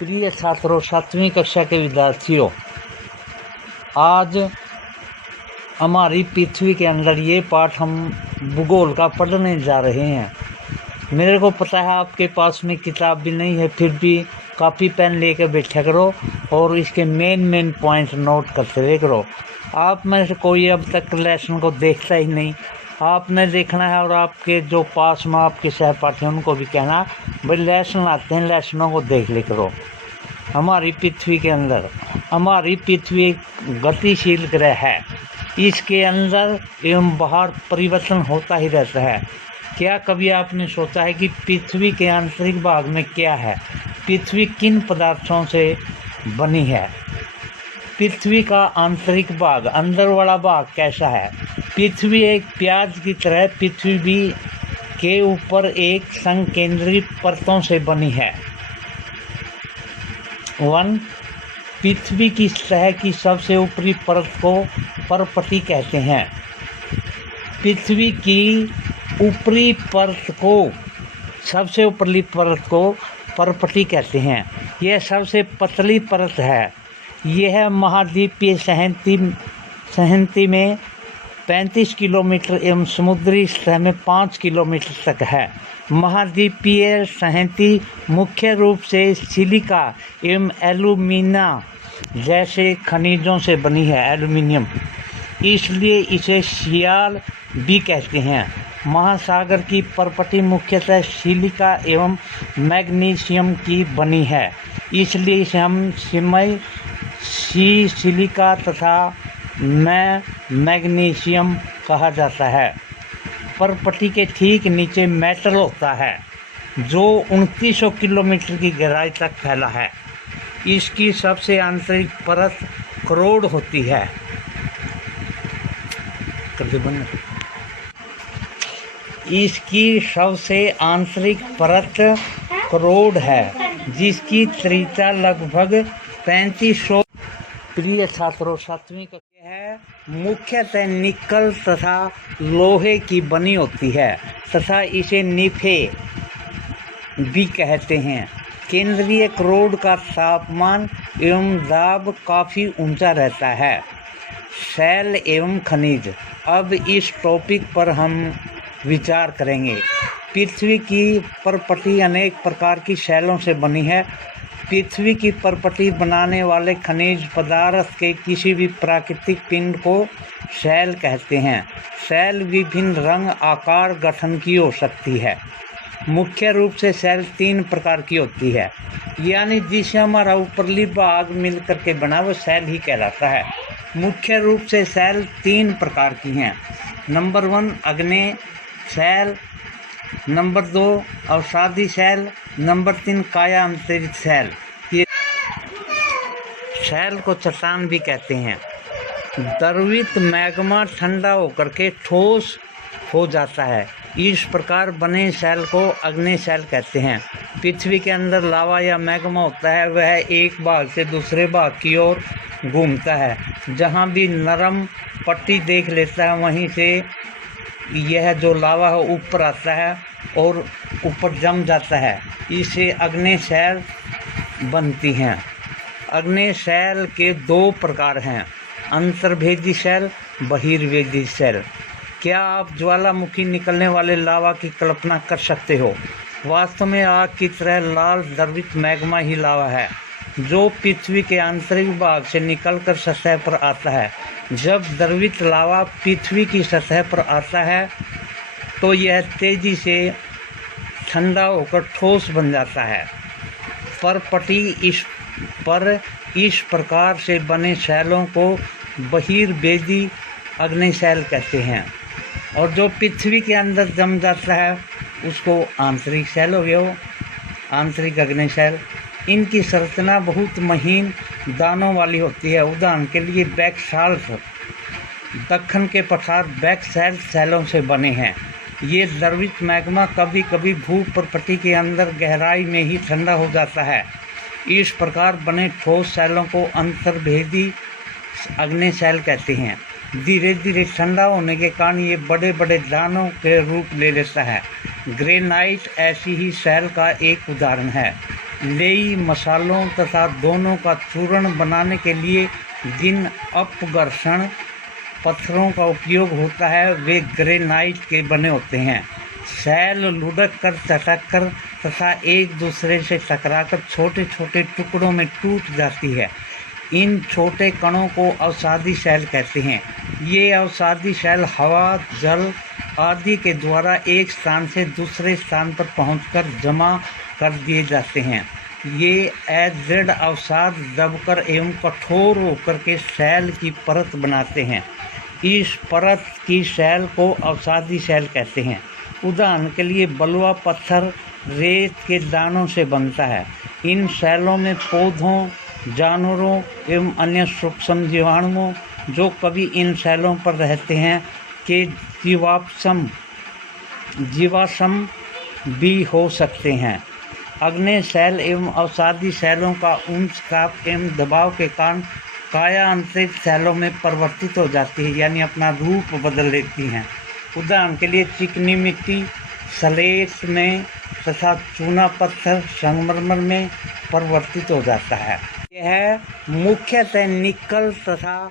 प्रिय छात्रों, 7वीं कक्षा के विद्यार्थियों, आज हमारी पृथ्वी के अंदर ये पाठ हम भूगोल का पढ़ने जा रहे हैं। मेरे को पता है आपके पास में किताब भी नहीं है, फिर भी कॉपी पेन लेकर बैठा करो और इसके मेन पॉइंट नोट करते रहे करो। आप में से कोई अब तक लेसन को देखता ही नहीं, आपने देखना है और आपके जो पास में आपके सहपाठी उनको भी कहना भाई लेसन आते हैं, लेसनों को देख ले करो। हमारी पृथ्वी के अंदर, हमारी पृथ्वी एक गतिशील ग्रह है। इसके अंदर एवं बाहर परिवर्तन होता ही रहता है। क्या कभी आपने सोचा है कि पृथ्वी के आंतरिक भाग में क्या है? पृथ्वी किन पदार्थों से बनी है? पृथ्वी का आंतरिक भाग, अंदर वाला भाग कैसा है? पृथ्वी एक प्याज की तरह पृथ्वी के ऊपर एक संकेंद्रित परतों से बनी है। 1. पृथ्वी की सतह की सबसे ऊपरी परत को परपटी कहते हैं। पृथ्वी की ऊपरी परत को, सबसे ऊपरी परत को परपटी कहते हैं। यह सबसे पतली परत है। यह महाद्वीपीय सहंती में 35 किलोमीटर एवं समुद्री सतह में 5 किलोमीटर तक है। महाद्वीपीय सहंती मुख्य रूप से सिलिका एवं एल्यूमिना जैसे खनिजों से बनी है, एल्यूमिनियम, इसलिए इसे सियाल भी कहते हैं। महासागर की परपटी मुख्यतः सिलिका एवं मैग्नीशियम की बनी है, इसलिए इसे हम सिलिका तथा मैग्नीशियम कहा जाता है। परपटी के ठीक नीचे मेटल होता है जो 2900 किलोमीटर की गहराई तक फैला है। इसकी सबसे आंतरिक परत करोड़ होती है। इसकी सबसे आंतरिक परत करोड़ है, जिसकी त्रिज्या लगभग 3500। प्रिय छात्रों, 7वीं कक्षा है मुख्यतः निकल तथा लोहे की बनी होती है तथा इसे निफे भी कहते हैं। केंद्रीय करोड़ का तापमान एवं दाब काफ़ी ऊंचा रहता है। शैल एवं खनिज, अब इस टॉपिक पर हम विचार करेंगे। पृथ्वी की परपटी अनेक प्रकार की शैलों से बनी है। पृथ्वी की परपटी बनाने वाले खनिज पदार्थ के किसी भी प्राकृतिक पिंड को शैल कहते हैं। शैल विभिन्न रंग, आकार, गठन की हो सकती है। मुख्य रूप से शैल 3 प्रकार की होती है, यानी जिसे हमारा ऊपरली भाग मिल करके बना वो शैल ही कहलाता है। मुख्य रूप से शैल 3 प्रकार की हैं। नंबर 1 आग्नेय शैल, नंबर 2 अवसादी शैल, नंबर 3 काया अंतरित शैल। ये शैल को चट्टान भी कहते हैं। द्रवित मैग्मा ठंडा होकर के ठोस हो जाता है। इस प्रकार बने शैल को आग्नेय शैल कहते हैं। पृथ्वी के अंदर लावा या मैग्मा होता है, वह एक भाग से दूसरे भाग की ओर घूमता है। जहाँ भी नरम पट्टी देख लेता है वहीं से यह जो लावा है ऊपर आता है और ऊपर जम जाता है। इसे आग्नेय शैल बनती हैं। आग्नेय शैल के 2 प्रकार हैं, अंतर्भेदी शैल, बहिर्वेदी शैल। क्या आप ज्वालामुखी निकलने वाले लावा की कल्पना कर सकते हो? वास्तव में आग की तरह लाल द्रवित मैग्मा ही लावा है जो पृथ्वी के आंतरिक भाग से निकलकर सतह पर आता है। जब द्रवित लावा पृथ्वी की सतह पर आता है तो यह तेजी से ठंडा होकर ठोस बन जाता है। परपटी इस प्रकार से बने शैलों को बहिर्वेदी आग्नेय शैल कहते हैं, और जो पृथ्वी के अंदर जम जाता है उसको आंतरिक शैल हो गया, वो आंतरिक आग्नेय शैल। इनकी संरचना बहुत महीन दानों वाली होती है। उदाहरण के लिए बैकसाल्ट, दक्कन के पठार बैकसाल्ट शैलों से बने हैं। ये द्रवित मैग्मा कभी कभी भू परपटी के अंदर गहराई में ही ठंडा हो जाता है। इस प्रकार बने ठोस शैलों को अंतर्भेदी आग्नेय शैल कहते हैं। धीरे धीरे ठंडा होने के कारण ये बड़े बड़े दानों के रूप ले लेता है। ग्रेनाइट ऐसी ही शैल का एक उदाहरण है। लेई मसालों तथा दोनों का चूर्ण बनाने के लिए जिन अपघर्षण पत्थरों का उपयोग होता है वे ग्रेनाइट के बने होते हैं। शैल लुढ़क कर, चटक कर तथा एक दूसरे से टकराकर छोटे छोटे टुकड़ों में टूट जाती है। इन छोटे कणों को अवसादी शैल कहते हैं। ये अवसादी शैल हवा, जल आदि के द्वारा एक स्थान से दूसरे स्थान पर पहुंचकर जमा कर दिए जाते हैं। ये अदृढ़ अवसाद दबकर एवं कठोर होकर के शैल की परत बनाते हैं। इस परत की शैल को अवसादी शैल कहते हैं। उदाहरण के लिए बलुआ पत्थर रेत के दानों से बनता है। इन शैलों में पौधों, जानवरों एवं अन्य सूक्ष्म जीवाणुओं जो कभी इन शैलों पर रहते हैं के जीवाश्म भी हो सकते हैं। अग्नेय शैल एवं अवसादी शैलों का उच्च ताप एवं दबाव के कारण काया अंतरिक्ष शैलों में परिवर्तित हो जाती है, यानी अपना रूप बदल लेती हैं। उदाहरण के लिए चिकनी मिट्टी सलेट में तथा चूना पत्थर संगमरमर में परिवर्तित हो जाता है। यह मुख्यतः निकल तथा